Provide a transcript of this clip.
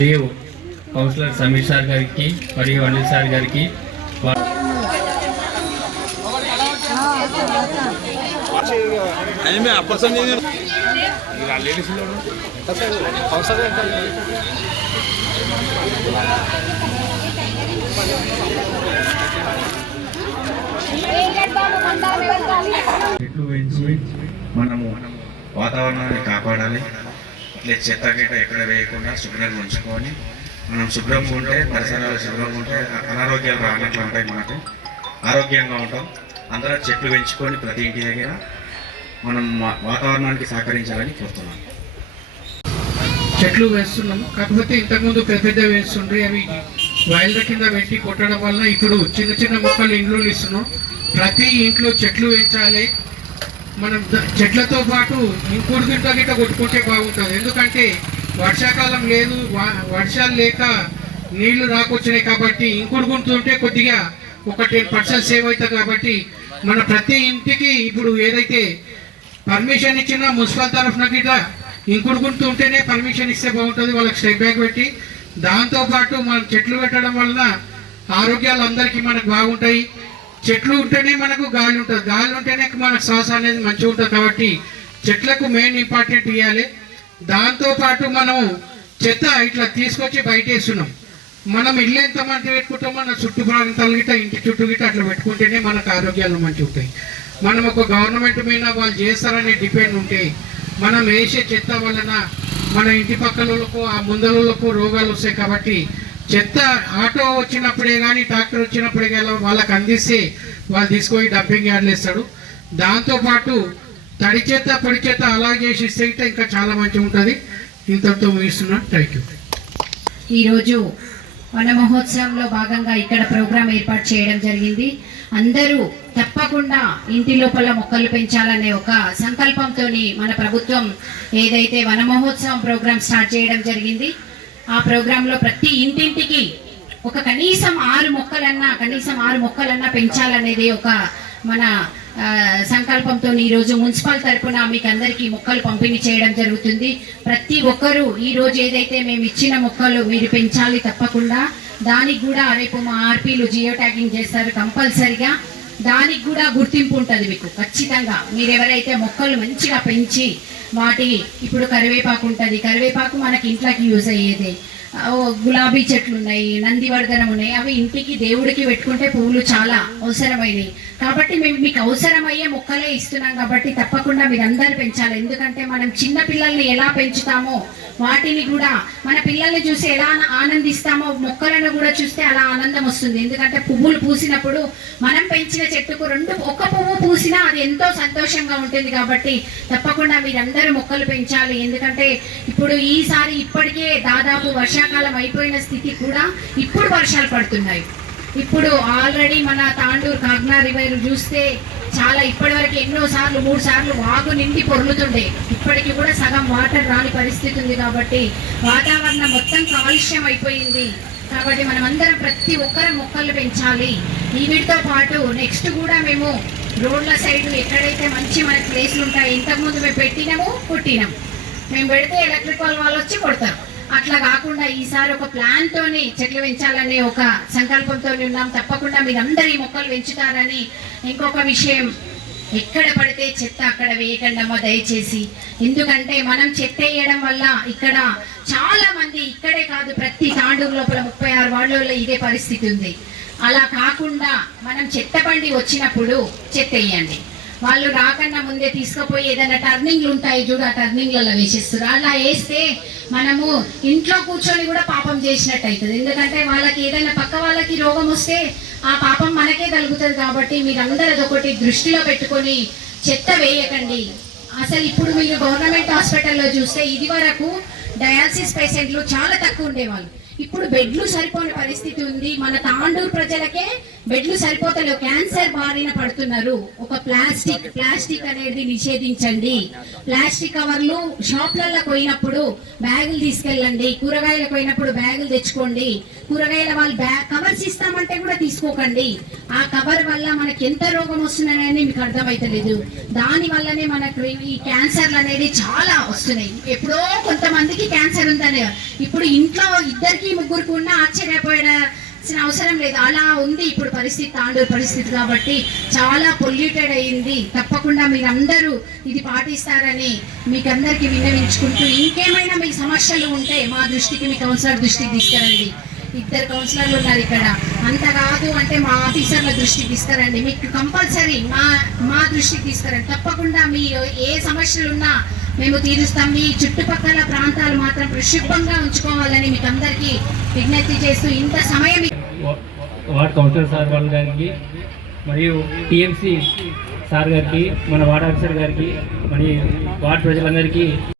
మరియు councillor Sameer sir గారికి మరియు అనిల్ సార్ గారికి చెట్లు పెంచి మనము వాతావరణాన్ని కాపాడాలి. ఇట్లా చెత్త గిట్ట ఎక్కడ వేయకుండా శుభ్రంగా ఉంచుకొని మనం శుభ్రంగా ఉంటే పరిసరాలు శుభ్రంగా ఉంటే అనారోగ్యాలు రానట్లు ఉంటాయి. మనకు ఆరోగ్యంగా ఉంటాం. అందరూ చెట్లు పెంచుకొని ప్రతి ఇంటి దగ్గర మనం వాతావరణానికి సహకరించాలని కోరుతున్నాం. చెట్లు వేస్తున్నాము, కాకపోతే ఇంతకుముందు పెద్ద వేస్తుండ్రి, అవి వైల్డ్ కింద పెట్టి కొట్టడం వల్ల ఇప్పుడు చిన్న చిన్న మొక్కలు ఇంట్లో ఇస్తున్నాం. ప్రతి ఇంట్లో చెట్లు పెంచాలి. మనం చెట్లతో పాటు ఇంకోటి గిట్ట కొట్టుకుంటే బాగుంటుంది. ఎందుకంటే వర్షాకాలం లేదు, వర్షాలు లేక నీళ్లు రాకొచ్చినాయి కాబట్టి ఇంకుడు గుంటుంటే కొద్దిగా ఒక 10% సేవ్ అవుతుంది. కాబట్టి మన ప్రతి ఇంటికి ఇప్పుడు ఏదైతే పర్మిషన్ ఇచ్చినా మున్సిపల్ తరఫున గిట్ట ఇంకుడు గుంటు ఉంటేనే పర్మిషన్ ఇస్తే బాగుంటుంది. వాళ్ళకి స్టెప్ బ్యాక్ పెట్టి దాంతోపాటు మనం చెట్లు పెట్టడం వలన ఆరోగ్యాలు అందరికీ మనకు బాగుంటాయి. చెట్లు ఉంటేనే మనకు గాలి ఉంటుంది, గాలి ఉంటేనే మనకు శ్వాస అనేది మంచిగా ఉంటుంది. కాబట్టి చెట్లకు మెయిన్ ఇంపార్టెంట్ ఇవ్వాలి. దాంతోపాటు మనం చెత్త ఇట్లా తీసుకొచ్చి బయట వేస్తున్నాం. మనం ఇల్లు ఎంతమంది పెట్టుకుంటాం, మన చుట్టూ ప్రాంతాలు గిట్ట ఇంటి చుట్టూ గిట్ట అట్లా పెట్టుకుంటేనే మనకు ఆరోగ్యాలు మంచిగా ఉంటాయి. మనం ఒక గవర్నమెంట్ మీద వాళ్ళు చేస్తారనే డిపెండ్ ఉంటే మనం వేసే చెత్త వలన మన ఇంటి పక్కలకు ఆ ముందలకు రోగాలు వస్తాయి. కాబట్టి చెత్త ఆటో వచ్చినప్పుడే కానీ ట్రాక్టర్ వచ్చినప్పుడే కానీ వాళ్ళకి అందిస్తే వాళ్ళు తీసుకొని డంపింగ్ యార్డ్లు వేస్తాడు. దాంతోపాటు తడి చెత్త పొడి చెత్త అలా చేసి ఇస్తే ఇంకా చాలా మంచిగా ఉంటుంది. ఇంతటితో ముగిస్తున్నాను. Thank you. ఈరోజు వన మహోత్సవంలో భాగంగా ఇక్కడ ప్రోగ్రాం ఏర్పాటు చేయడం జరిగింది. అందరూ తప్పకుండా ఇంటి లోపల మొక్కలు పెంచాలనే ఒక సంకల్పంతో మన ప్రభుత్వం ఏదైతే వన మహోత్సవం ప్రోగ్రాం స్టార్ట్ చేయడం జరిగింది. ఆ ప్రోగ్రాంలో ప్రతి ఇంటింటికి ఒక కనీసం 6 మొక్కలన్నా పెంచాలనేది ఒక మన సంకల్పంతో ఈరోజు మున్సిపల్ తరపున మీకు అందరికీ మొక్కలు పంపిణీ చేయడం జరుగుతుంది. ప్రతి ఒక్కరూ ఈరోజు ఏదైతే మేము ఇచ్చిన మొక్కలు మీరు పెంచాలి తప్పకుండా. దానికి కూడా రేపు మా ఆర్పీలు జియో ట్యాగింగ్ చేస్తారు కంపల్సరిగా. దానికి కూడా గుర్తింపు ఉంటుంది మీకు ఖచ్చితంగా. మీరు ఎవరైతే మొక్కలు మంచిగా పెంచి వాటి ఇప్పుడు కరివేపాకు ఉంటుంది, కరివేపాకు మనకి ఇంట్లోకి యూజ్ అయ్యేది. గులాబీ చెట్లు ఉన్నాయి, నందివర్ధనం ఉన్నాయి, అవి ఇంటికి దేవుడికి పెట్టుకుంటే పువ్వులు చాలా అవసరమైనవి. కాబట్టి మేము మీకు అవసరమయ్యే మొక్కలే ఇస్తున్నాం. కాబట్టి తప్పకుండా మీరు అందరూ పెంచాలి. ఎందుకంటే మనం చిన్న పిల్లల్ని ఎలా పెంచుతామో వాటిని కూడా మన పిల్లల్ని చూసి ఎలా ఆనందిస్తామో మొక్కలను కూడా చూస్తే అలా ఆనందం వస్తుంది. ఎందుకంటే పువ్వులు పూసినప్పుడు మనం పెంచిన చెట్టుకు ఒక పువ్వు పూసినా అది ఎంతో సంతోషంగా ఉంటుంది. కాబట్టి తప్పకుండా మీరందరూ మొక్కలు పెంచాలి. ఎందుకంటే ఇప్పుడు ఈసారి ఇప్పటికే దాదాపు వర్షాకాలం అయిపోయిన స్థితి కూడా ఇప్పుడు వర్షాలు పడుతున్నాయి. ఇప్పుడు ఆల్రెడీ మన తాండూరు కాగ్నా రివర్ చూస్తే చాలా ఇప్పటివరకు 3 సార్లు వాగు నిండి పొర్లుతుండే. ఇప్పటికి కూడా సగం వాటర్ రాని పరిస్థితి ఉంది. కాబట్టి వాతావరణం మొత్తం కాలుష్యం అయిపోయింది. కాబట్టి మనం అందరం ప్రతి ఒక్కరు మొక్కలు పెంచాలి. వీటితో పాటు నెక్స్ట్ కూడా మేము రోడ్ల సైడ్ ఎక్కడైతే మంచి మనకి ప్లేస్లు ఉంటాయి, ఇంతకుముందు మేము పెట్టినాము కొట్టినాం, మేము పెడితే ఎలక్ట్రికల్ వాళ్ళు వచ్చి కొడతారు. అట్లా కాకుండా ఈసారి ఒక ప్లాన్ తోని చెట్లు పెంచాలనే ఒక సంకల్పంతో ఉన్నాం. తప్పకుండా మీరందరూ ఈ మొక్కలు పెంచుతారని. ఇంకొక విషయం, ఎక్కడ పడితే చెత్త అక్కడ వేయకండమ్మా దయచేసి. ఎందుకంటే మనం చెత్త వేయడం వల్ల ఇక్కడ చాలా మంది, ఇక్కడే కాదు ప్రతి తాండూరు లోపల 36 వార్డులలో ఇదే పరిస్థితి ఉంది. అలా కాకుండా మనం చెత్త బండి వచ్చినప్పుడు చెత్త వేయండి. వాళ్ళు రాకన్నా ముందే తీసుకుపోయి ఏదైనా టర్నింగ్లు ఉంటాయి చూడు, ఆ టర్నింగ్లలో వేసేస్తారు. అలా వేస్తే మనము ఇంట్లో కూర్చొని కూడా పాపం చేసినట్టు అవుతుంది. ఎందుకంటే వాళ్ళకి ఏదైనా పక్క వాళ్ళకి రోగం వస్తే ఆ పాపం మనకే కలుగుతుంది. కాబట్టి మీరందరూ అదొకటి దృష్టిలో పెట్టుకొని చెత్త వేయకండి. అసలు ఇప్పుడు మీరు గవర్నమెంట్ హాస్పిటల్లో చూస్తే ఇది వరకు డయాలసిస్ పేషెంట్లు చాలా తక్కువ ఉండేవాళ్ళు. ఇప్పుడు బెడ్లు సరిపోని పరిస్థితి ఉంది. మన తాండూరు ప్రజలకే బెడ్లు సరిపోతలేవు, క్యాన్సర్ బారిన పడుతున్నారు. ఒక ప్లాస్టిక్ అనేది నిషేధించండి. ప్లాస్టిక్ కవర్లు షాప్లలో పోయినప్పుడు బ్యాగులు తీసుకెళ్ళండి. కూరగాయలకు పోయినప్పుడు బ్యాగులు తెచ్చుకోండి. కూరగాయల వాళ్ళు కవర్స్ ఇస్తామంటే కూడా తీసుకోకండి. ఆ కవర్ వల్ల మనకి ఎంత రోగం వస్తున్నాయని మీకు అర్థమైతలేదు. దాని వల్లనే మనకు ఈ క్యాన్సర్లు అనేది చాలా వస్తున్నాయి. ఎప్పుడో కొంతమందికి క్యాన్సర్ ఉందనే, ఇప్పుడు ఇంట్లో 2 3 ఉన్నా ఆశ్చర్యపోయాల్సిన అవసరం లేదు. అలా ఉంది ఇప్పుడు పరిస్థితి, తాండూరు పరిస్థితి. కాబట్టి చాలా పొల్యూటెడ్ అయింది. తప్పకుండా మీరందరూ ఇది పాటిస్తారని మీకు అందరికీ విన్నవించుకుంటూ, ఇంకేమైనా మీకు సమస్యలు ఉంటే మా దృష్టికి, మీ కౌన్సిలర్ దృష్టికి తీసుకురండి. 2 కౌన్సిలర్లు ఉన్నారు ఇక్కడ. అంత కాదు అంటే మా ఆఫీసర్ల దృష్టికి తీసుకురండి. మీకు కంపల్సరీ మా దృష్టికి తీసుకురండి. తప్పకుండా మీ ఏ సమస్యలు ఉన్నా మేము తీరుస్తాం. మీ చుట్టుపక్కల ప్రాంతాలు మాత్రం ప్రక్షుబ్ధంగా ఉంచుకోవాలని మీకు అందరికీ విజ్ఞప్తి చేస్తూ, ఇంత సమయం వార్డ్ కౌన్సిలర్ సార్ వాళ్ళ గారికి మరియు టీఎంసీ సార్ గారికి, మన వార్డ్ ఆఫీసర్ గారికి, మరియు వార్డ్ ప్రజలందరికీ